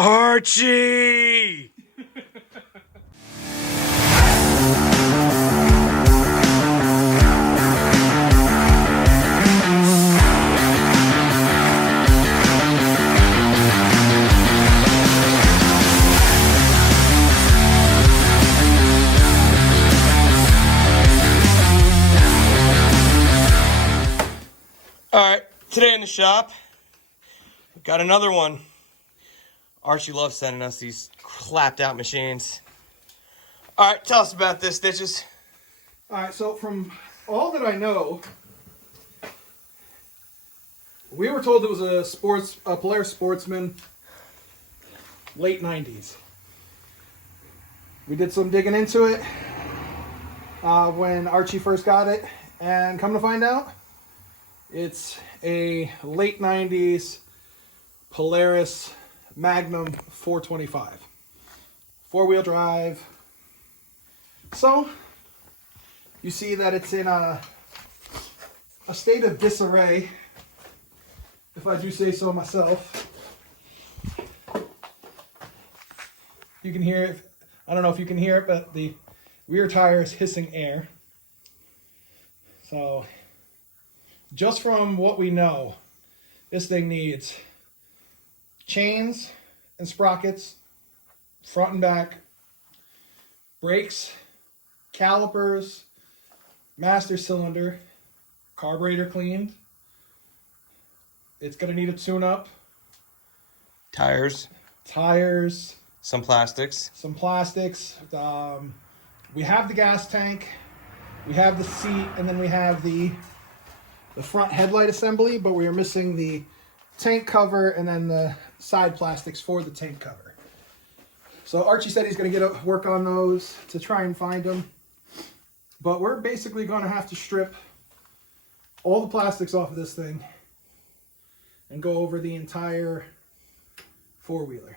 Archie! Alright, today in the shop, got another one. Archie loves sending us these clapped out machines. Alright, tell us about this, Stitches. Alright, so from all that I know, we were told it was a Polaris Sportsman, late 90s. We did some digging into it when Archie first got it, and come to find out, it's a late 90s Polaris Magnum 425. Four-wheel drive. So, you see that it's in a state of disarray, if I do say so myself. You can hear it. I don't know if you can hear it, but the rear tire is hissing air. So, just from what we know, this thing needs chains and sprockets, front and back, brakes, calipers, master cylinder, carburetor cleaned. It's going to need a tune-up. Tires. Some plastics. We have the gas tank, we have the seat, and then we have the front headlight assembly, but we are missing the tank cover and then the side plastics for the tank cover. So Archie said he's going to get work on those to try and find them. But we're basically going to have to strip all the plastics off of this thing and go over the entire four-wheeler.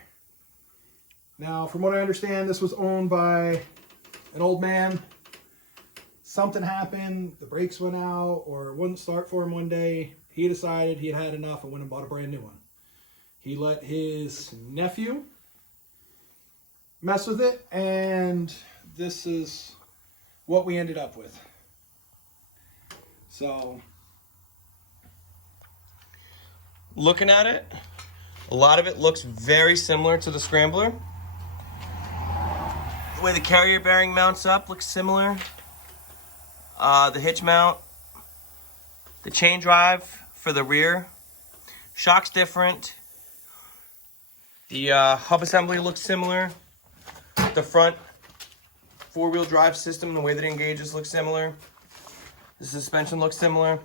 Now, from what I understand, this was owned by an old man. Something happened, the brakes went out, or it wouldn't start for him one day. He decided he had had enough and went and bought a brand new one. He let his nephew mess with it, and this is what we ended up with. So, looking at it, a lot of it looks very similar to the Scrambler. The way the carrier bearing mounts up looks similar. The hitch mount, the chain drive for the rear, shock's different. The hub assembly looks similar. The front four-wheel drive system, the way that it engages looks similar. The suspension looks similar.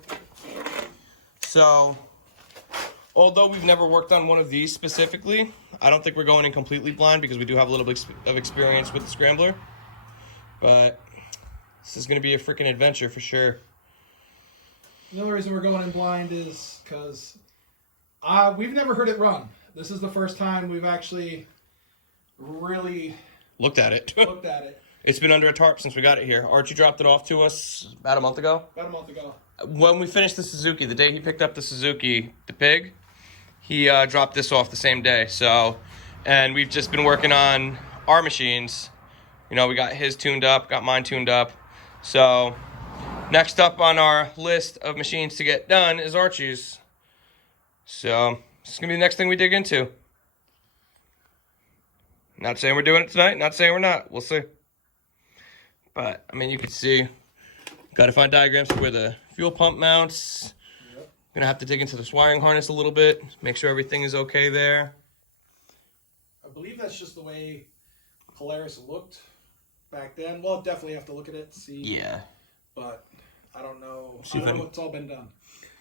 So, although we've never worked on one of these specifically, I don't think we're going in completely blind because we do have a little bit of experience with the Scrambler. But this is going to be a freaking adventure for sure. The only reason we're going in blind is because we've never heard it run. This is the first time we've actually really looked at it. It's been under a tarp since we got it here. Archie dropped it off to us about a month ago. When we finished the Suzuki, the day he picked up the Suzuki, the Pig, he dropped this off the same day. So, and we've just been working on our machines. You know, we got his tuned up, got mine tuned up. So, next up on our list of machines to get done is Archie's. So, this is going to be the next thing we dig into. Not saying we're doing it tonight, not saying we're not. We'll see. But, I mean, you can see, got to find diagrams for where the fuel pump mounts. Yep. Going to have to dig into this wiring harness a little bit, make sure everything is okay there. I believe that's just the way Polaris looked back then. Well, definitely have to look at it and see. Yeah. But I don't know. I don't know what's all been done.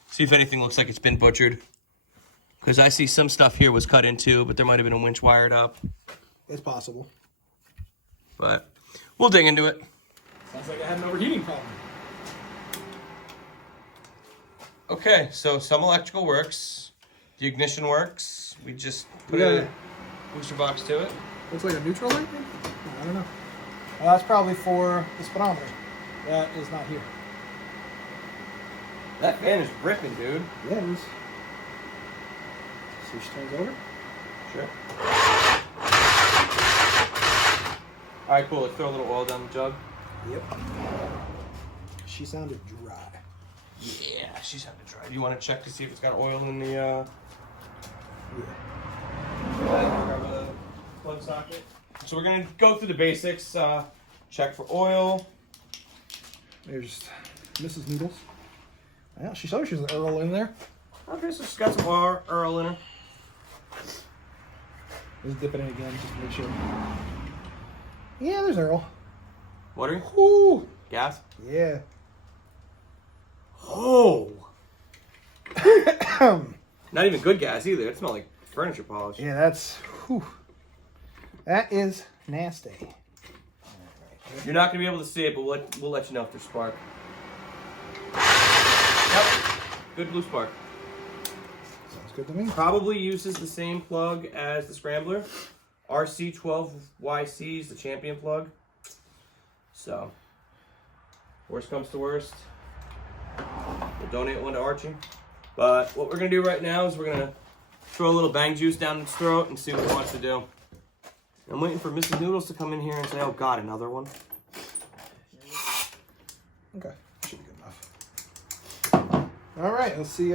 See if anything looks like it's been butchered. Because I see some stuff here was cut into, but there might have been a winch wired up. It's possible. But we'll dig into it. Sounds like I had an overheating problem. Okay, so some electrical works. The ignition works. We just put a booster box to it. Looks like a neutral light? I don't know. Well, that's probably for the speedometer. That is not here. That fan is ripping, dude. Yeah, it is. See if she turns over? Sure. All right, cool. Let's throw a little oil down the jug. Yep. She sounded dry. Yeah, she's having to try. Do you want to check to see if it's got oil in the? Yeah. Grab a plug socket. So we're gonna go through the basics. Check for oil. There's Mrs. Noodles. Yeah, she showed she's an Earl in there. Okay, so she's got some Earl in her. Let's dip it in again just to make sure. Yeah, there's Earl. Water? Ooh. Gas? Yeah. Oh. Not even good gas either. It smells like furniture polish. Yeah, that's. Whew. That is nasty. You're not gonna be able to see it, but we'll let you know if there's spark. Yep. Good blue spark. Sounds good to me. Probably uses the same plug as the scrambler. RC12YC is the champion plug. So, worst comes to worst, we'll donate one to Archie. But what we're gonna do right now is we're gonna throw a little bang juice down its throat and see what it wants to do. I'm waiting for Mrs. Noodles to come in here and say, "Oh God, another one." Okay, should be good enough. All right, let's see.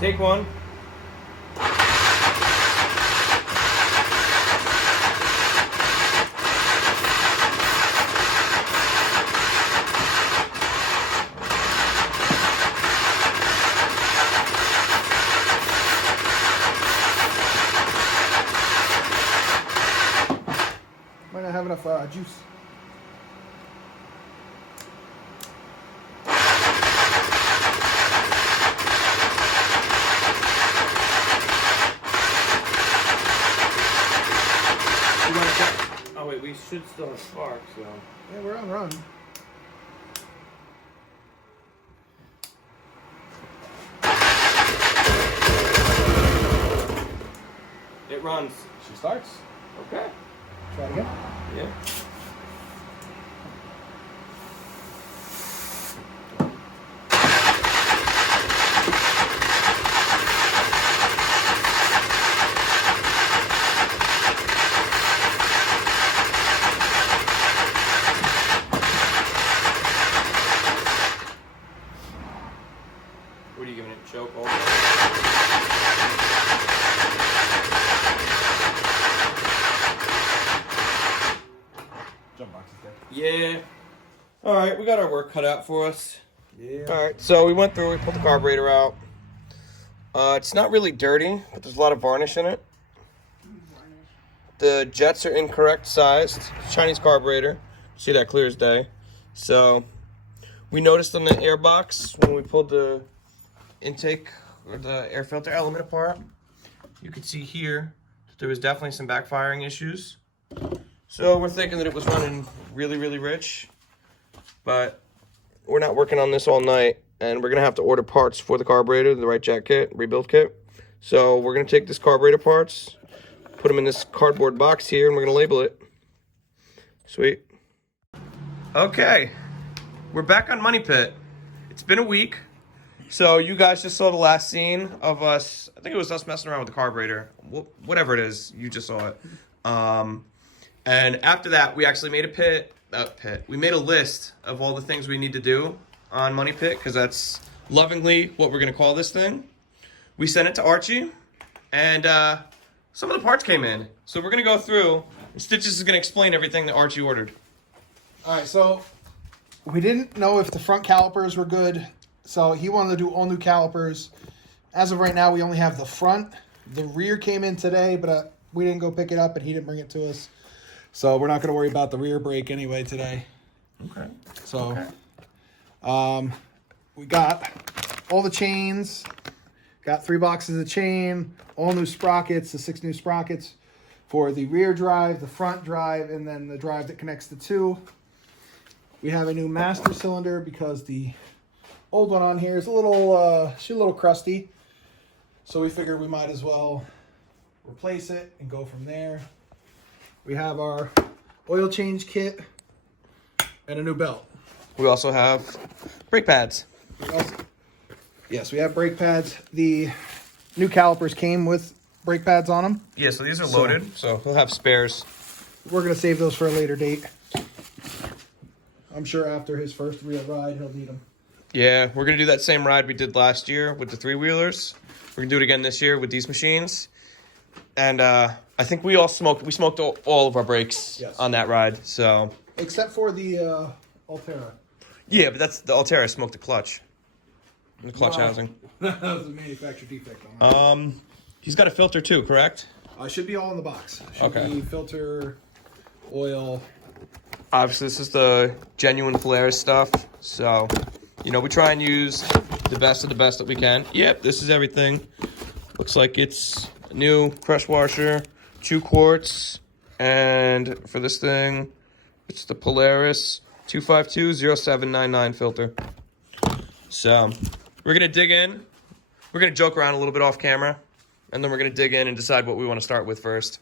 Take one. Might not have enough juice. Oh wait, we should still have spark, so. Yeah, we're on run. It runs. She starts. Okay. Try it again. Yeah. What are you giving it? Choke all the way? Jump box is dead. Yeah. All right, we got our work cut out for us. Yeah. All right, so we went through, we pulled the carburetor out. It's not really dirty, but there's a lot of varnish in it. The jets are incorrect sized. Chinese carburetor. See that clear as day. So we noticed on the air box when we pulled the intake or the air filter element apart, you could see here that there was definitely some backfiring issues. So we're thinking that it was running really, really rich, but we're not working on this all night, and we're gonna have to order parts for the carburetor, the right jack kit, rebuild kit. So we're gonna take this carburetor parts, put them in this cardboard box here, and we're gonna label it. Sweet. Okay, we're back on Moneypit. It's been a week. So you guys just saw the last scene of us. I think it was us messing around with the carburetor. Whatever it is, you just saw it. And after that, we actually made we made a list of all the things we need to do on Moneypit, because that's lovingly what we're going to call this thing. We sent it to Archie, and some of the parts came in. So we're going to go through, and Stitches is going to explain everything that Archie ordered. All right, so we didn't know if the front calipers were good, so he wanted to do all new calipers. As of right now, we only have the front. The rear came in today, but we didn't go pick it up, and he didn't bring it to us. So we're not going to worry about the rear brake anyway today. Okay. So we got all the chains, got 3 boxes of chain, all new sprockets, the 6 new sprockets for the rear drive, the front drive, and then the drive that connects the 2. We have a new master cylinder because the old one on here is a little crusty. So we figured we might as well replace it and go from there. We have our oil change kit and a new belt. We also have brake pads. Yes, we have brake pads. The new calipers came with brake pads on them. Yeah, so these are loaded, so we'll have spares. we're going to save those for a later date. I'm sure after his first real ride, he'll need them. Yeah, we're going to do that same ride we did last year with the 3-wheelers. We're going to do it again this year with these machines. And I think we smoked all of our brakes on that ride. So except for the Altera. Yeah, but that's the Altera smoked the clutch. The clutch housing. That was a manufacturer defect on that. He's got a filter too, correct? Should be all in the box. Should be filter, oil. Obviously, this is the genuine Polaris stuff. So, you know, we try and use the best of the best that we can. Yep, this is everything. Looks like it's a new pressure washer, 2 quarts, and for this thing, it's the Polaris 252-0799 filter. So, we're going to dig in. We're going to joke around a little bit off camera, and then we're going to dig in and decide what we want to start with first.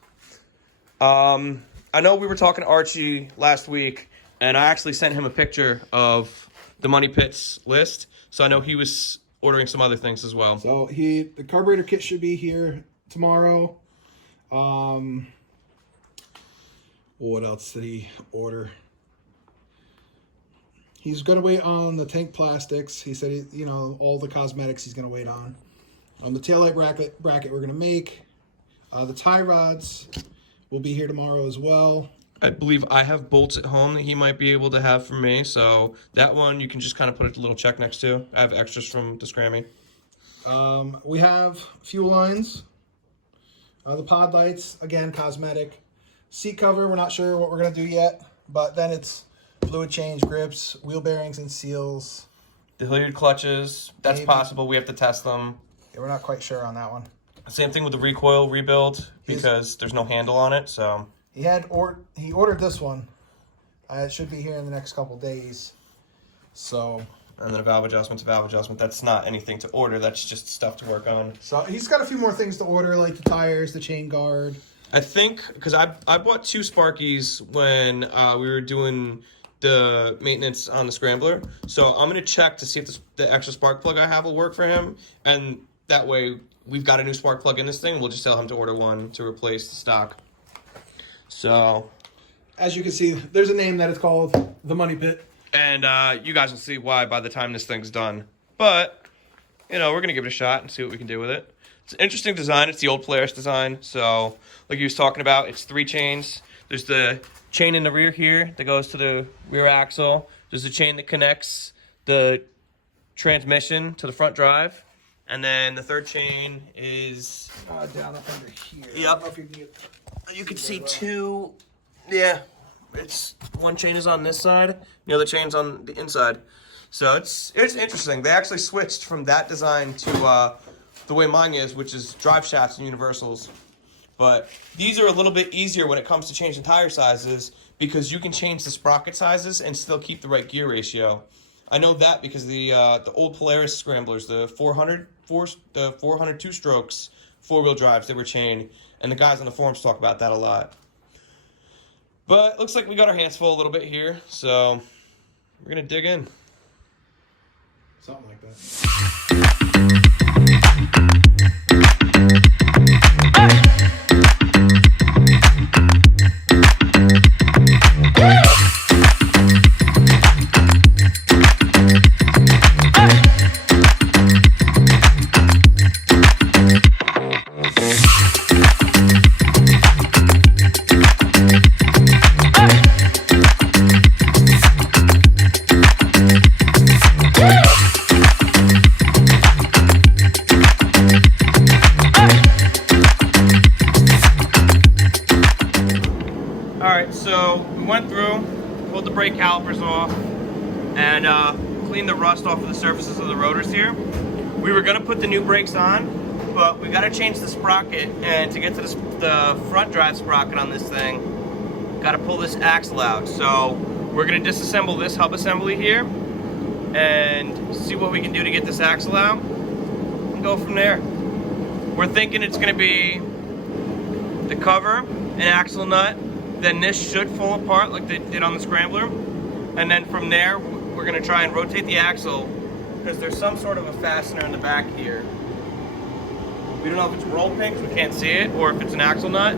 I know we were talking to Archie last week, and I actually sent him a picture of the Moneypit's list, so I know he was ordering some other things as well. So the carburetor kit should be here tomorrow. What else did he order? He's going to wait on the tank plastics. He said, all the cosmetics he's going to wait on. The taillight bracket we're going to make. The tie rods will be here tomorrow as well. I believe I have bolts at home that he might be able to have for me. So that one you can just kind of put a little check next to. I have extras from the Scrammy. We have fuel lines. The pod lights, again, cosmetic. Seat cover, we're not sure what we're going to do yet. But then it's fluid change, grips, wheel bearings and seals. The Hilliard clutches, that's possible. We have to test them. Yeah, we're not quite sure on that one. Same thing with the recoil rebuild because there's no handle on it. So he ordered this one. It should be here in the next couple days. So and then a valve adjustment to valve adjustment. That's not anything to order. That's just stuff to work on. So he's got a few more things to order, like the tires, the chain guard. I think because I bought 2 Sparkies when we were doing the maintenance on the Scrambler. So I'm gonna check to see if the extra spark plug I have will work for him, and that way we've got a new spark plug in this thing. We'll just tell him to order one to replace the stock. So, as you can see, there's a name that it's called, the Moneypit. And you guys will see why by the time this thing's done. But, we're going to give it a shot and see what we can do with it. It's an interesting design. It's the old Polaris design. So, like he was talking about, it's 3 chains. There's the chain in the rear here that goes to the rear axle. There's a chain that connects the transmission to the front drive. And then the 3rd chain is down up under here. Yep. You can see 2. Yeah. It's 1 chain is on this side, the other chain's on the inside. So it's interesting. They actually switched from that design to the way mine is, which is drive shafts and universals. But these are a little bit easier when it comes to changing tire sizes because you can change the sprocket sizes and still keep the right gear ratio. I know that because the old Polaris Scramblers, the 400 2-strokes 4-wheel drives, they were chained, and the guys on the forums talk about that a lot. But looks like we got our hands full a little bit here, so we're gonna dig in. Something like that. So we went through, pulled the brake calipers off, and cleaned the rust off of the surfaces of the rotors here. We were gonna put the new brakes on, but we gotta change the sprocket, and to get to the front drive sprocket on this thing, gotta pull this axle out. So we're gonna disassemble this hub assembly here, and see what we can do to get this axle out, and go from there. We're thinking it's gonna be the cover, an axle nut, then this should fall apart like they did on the Scrambler. And then from there, we're gonna try and rotate the axle because there's some sort of a fastener in the back here. We don't know if it's roll pin, we can't see it, or if it's an axle nut.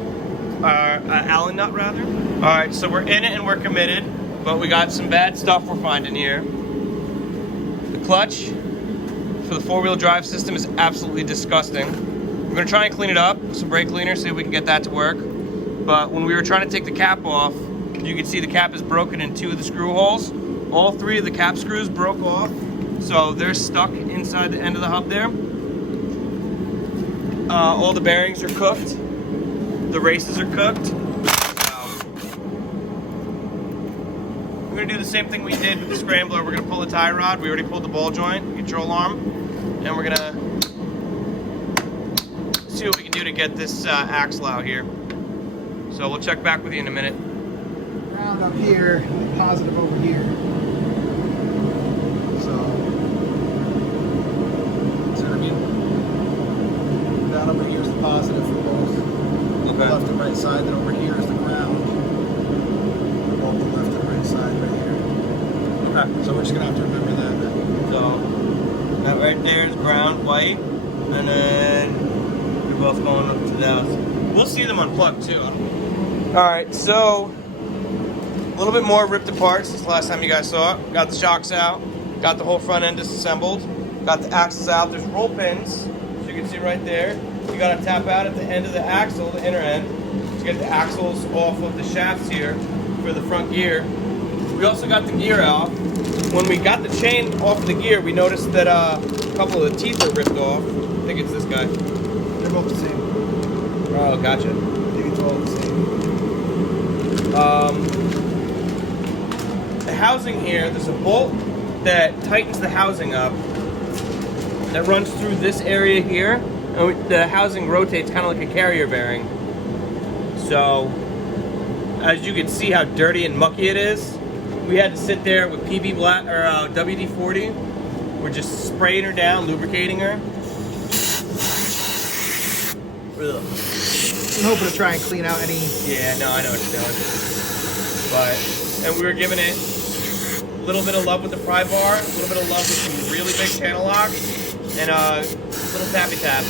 Allen nut rather. All right, so we're in it and we're committed, but we got some bad stuff we're finding here. The clutch for the four-wheel drive system is absolutely disgusting. We're gonna try and clean it up with some brake cleaner, see if we can get that to work. But when we were trying to take the cap off, you can see the cap is broken in 2 of the screw holes. All 3 of the cap screws broke off, so they're stuck inside the end of the hub there. All the bearings are cooked. The races are cooked. So we're gonna do the same thing we did with the scrambler. We're gonna pull the tie rod. We already pulled the ball joint, control arm, and we're gonna see what we can do to get this axle out here. So we'll check back with you in a minute. Ground up here, positive over here. So, see what I mean? Down over here is the positive for both the left and right side, then over here is the ground for both the left and right side right here. Okay. So we're just gonna have to remember that. So that right there is ground, white, and then they're both going up to the house. We'll see them unplugged too. Alright, so a little bit more ripped apart since the last time you guys saw it. Got the shocks out, got the whole front end disassembled, got the axles out. There's roll pins, as you can see right there. You gotta tap out at the end of the axle, the inner end, to get the axles off of the shafts here for the front gear. We also got the gear out. When we got the chain off of the gear, we noticed that a couple of the teeth are ripped off. I think it's this guy. They're both the same. Oh, gotcha. I think it's all the same. The housing here, there's a bolt that tightens the housing up that runs through this area here, and the housing rotates kind of like a carrier bearing. So, as you can see how dirty and mucky it is, we had to sit there with PB Black or WD-40. We're just spraying her down, lubricating her. Ugh. I'm hoping to try and clean out any. Yeah, no, I know what you're doing. But, and we were giving it a little bit of love with the pry bar, a little bit of love with some really big channel locks, and a little tappy tap.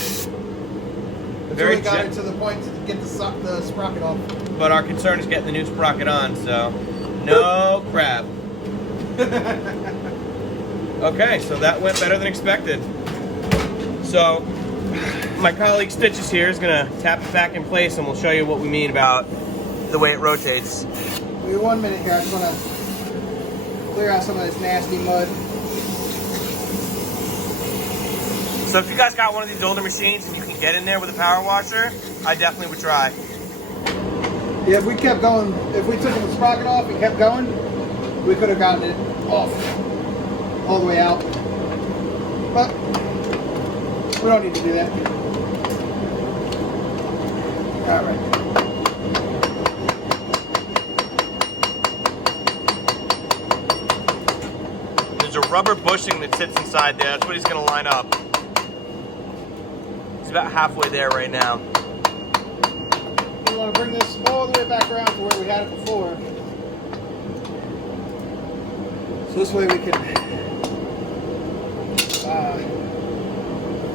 Very we got it to the point to get the sprocket off. But our concern is getting the new sprocket on, so no crap. Okay, so that went better than expected. So, my colleague Stitches here is gonna tap it back in place, and we'll show you what we mean about the way it rotates. Give me 1 minute here. I just want to clear out some of this nasty mud. So if you guys got one of these older machines and you can get in there with a power washer, I definitely would try. Yeah, if we kept going, if we took the sprocket off and kept going, we could have gotten it off all the way out. But we don't need to do that. All right. There's a rubber bushing that sits inside there. That's what he's going to line up. He's about halfway there right now. We want to bring this all the way back around to where we had it before. So this way we can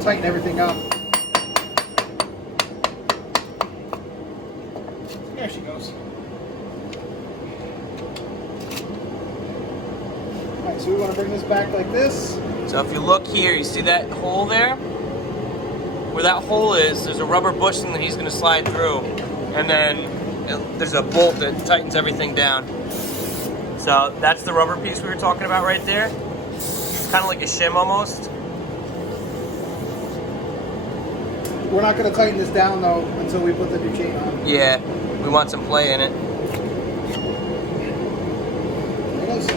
tighten everything up. There she goes. Alright, so we want to bring this back like this. So if you look here, you see that hole there? Where that hole is, there's a rubber bushing that he's going to slide through. And then there's a bolt that tightens everything down. So that's the rubber piece we were talking about right there. It's kind of like a shim almost. We're not going to tighten this down though until we put the new chain on. Yeah, we want some play in it. There it is.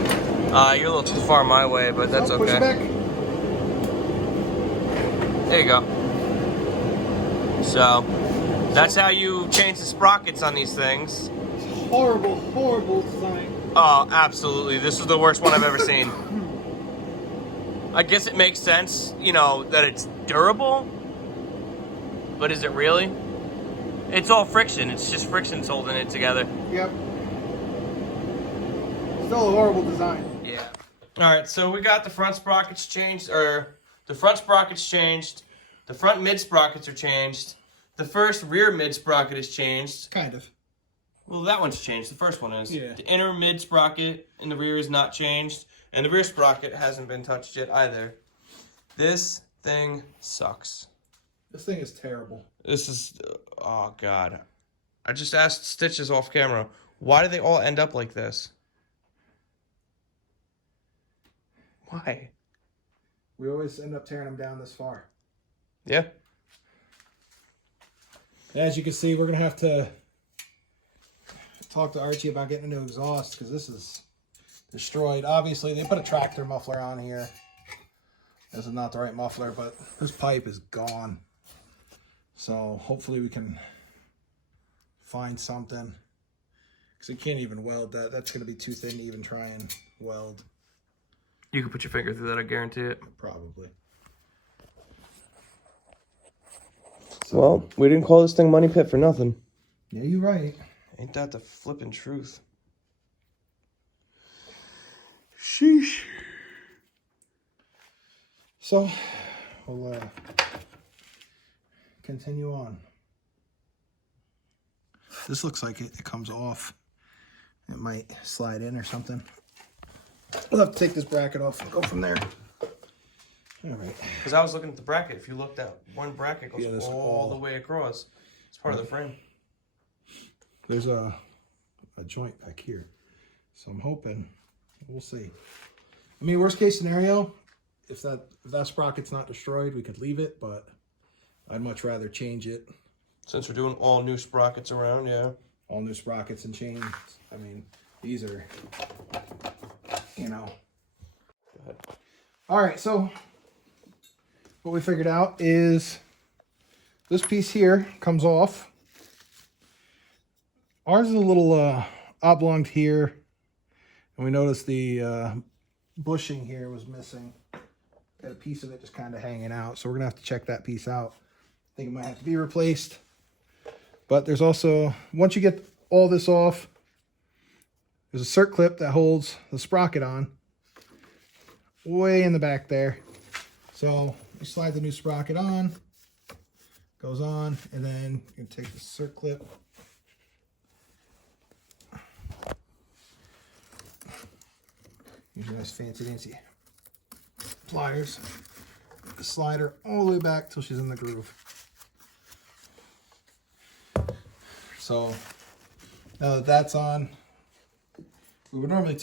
You're a little too far my way, but that's Push it okay. back. There you go. So, that's how you change the sprockets on these things. Horrible, horrible design. Oh, absolutely. This is the worst one I've ever seen. I guess it makes sense, you know, that it's durable. But is it really? It's all friction. It's just friction's holding it together. Yep. Still a horrible design. Yeah. Alright, so we got the front sprockets changed, or the front sprockets changed. The front mid sprockets are changed. The first rear mid sprocket is changed. Kind of. Well, that one's changed. The first one is. Yeah. The inner mid sprocket in the rear is not changed. And the rear sprocket hasn't been touched yet either. This thing sucks. This thing is terrible. This is... Oh, God. I just asked Stitches off camera, why do they all end up like this? Why? We always end up tearing them down this far. Yeah. As you can see, we're going to have to talk to Archie about getting a new exhaust because this is destroyed. Obviously, they put a tractor muffler on here. This is not the right muffler, but this pipe is gone. So hopefully we can find something. Because you can't even weld that. That's going to be too thin to even try and weld. You can put your finger through that, I guarantee it. Probably. Well, we didn't call this thing Moneypit for nothing. Yeah, you're right. Ain't that the flippin' truth? Sheesh. So, we'll continue on. This looks like it comes off. It might slide in or something. We'll have to take this bracket off and go from there. All right. Because I was looking at the bracket. If you looked at one bracket goes all the way across. It's part of the frame. There's a joint back here. So I'm hoping, we'll see. I mean, worst case scenario, if that sprocket's not destroyed, we could leave it, but I'd much rather change it. Since we're doing all new sprockets around, yeah. All new sprockets and chains. I mean, these are, you know. Go ahead. All right, so what we figured out is this piece here comes off. Ours is a little oblonged here, and we noticed the bushing here was missing. Got a piece of it just kind of hanging out, so we're gonna have to check that piece out. I think it might have to be replaced. But there's also, once you get all this off, there's a cert clip that holds the sprocket on way in the back there. So you slide the new sprocket on, goes on, and then you can take the cert clip, use a nice fancy dancy pliers, slide her all the way back till she's in the groove. So now that that's on, we would normally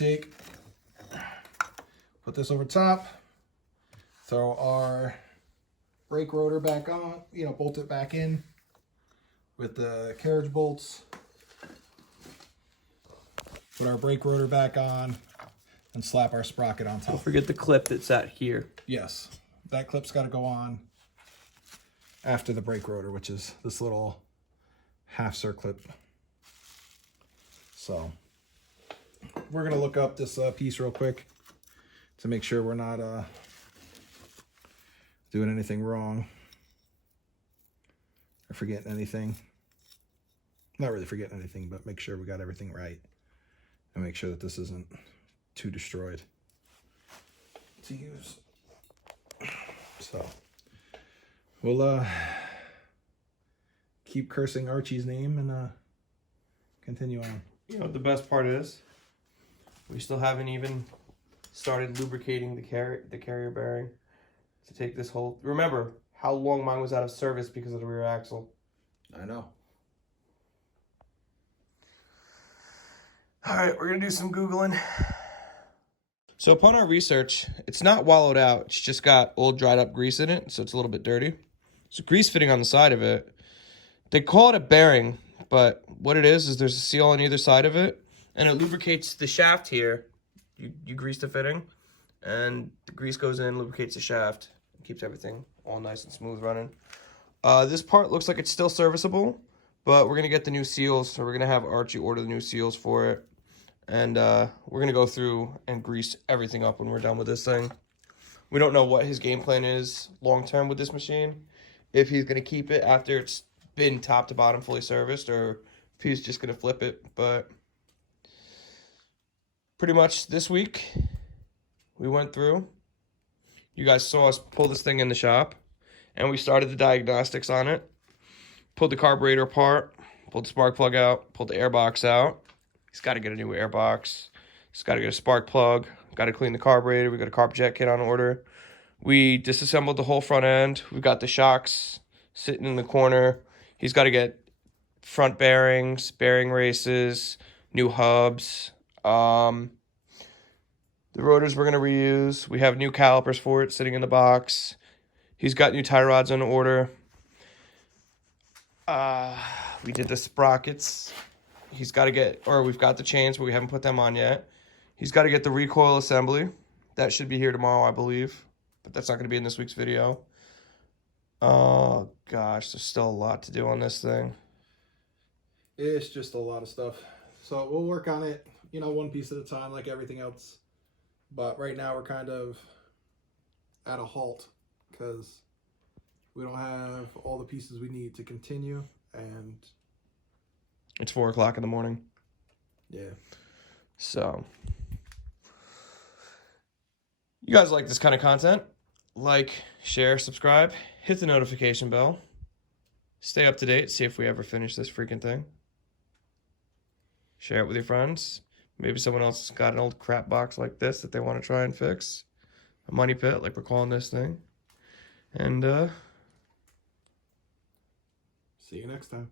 put this over top, throw our brake rotor back on, bolt it back in with the carriage bolts, put our brake rotor back on, and slap our sprocket on top. Don't forget the clip that's at here. Yes, that clip's got to go on after the brake rotor, which is this little half circlip. So we're going to look up this piece real quick to make sure we're not doing anything wrong or forgetting anything. Not really forgetting anything, but make sure we got everything right and make sure that this isn't too destroyed to use. So we'll keep cursing Archie's name and continue on. You know what the best part is? We still haven't even started lubricating the carrier bearing to take this whole... Remember how long mine was out of service because of the rear axle. I know. All right, we're going to do some Googling. So upon our research, it's not wallowed out. It's just got old dried up grease in it, so it's a little bit dirty. There's grease fitting on the side of it. They call it a bearing, but what it is there's a seal on either side of it, and it lubricates the shaft here. You grease the fitting, and the grease goes in, lubricates the shaft, and keeps everything all nice and smooth running. This part looks like it's still serviceable, but we're going to get the new seals, so we're going to have Archie order the new seals for it. And we're going to go through and grease everything up when we're done with this thing. We don't know what his game plan is long-term with this machine. If he's going to keep it after it's been top to bottom fully serviced, or if he's just going to flip it. But pretty much this week, we went through. You guys saw us pull this thing in the shop, and we started the diagnostics on it. Pulled the carburetor apart, pulled the spark plug out, pulled the air box out. He's got to get a new air box. He's got to get a spark plug. Got to clean the carburetor. We got a carb jet kit on order. We disassembled the whole front end. We've got the shocks sitting in the corner. He's got to get front bearings, bearing races, new hubs. The rotors we're going to reuse. We have new calipers for it sitting in the box. He's got new tie rods on order. We did the sprockets. He's got to get, or we've got the chains, but we haven't put them on yet. He's got to get the recoil assembly. That should be here tomorrow, I believe. But that's not going to be in this week's video. Oh, gosh, there's still a lot to do on this thing. It's just a lot of stuff. So we'll work on it, you know, one piece at a time like everything else. But right now we're kind of at a halt because we don't have all the pieces we need to continue. And it's 4 o'clock in the morning. Yeah. So, you guys like this kind of content? Like, share, subscribe, hit the notification bell. Stay up to date, see if we ever finish this freaking thing. Share it with your friends. Maybe someone else has got an old crap box like this that they want to try and fix. A money pit, like we're calling this thing. And, see you next time.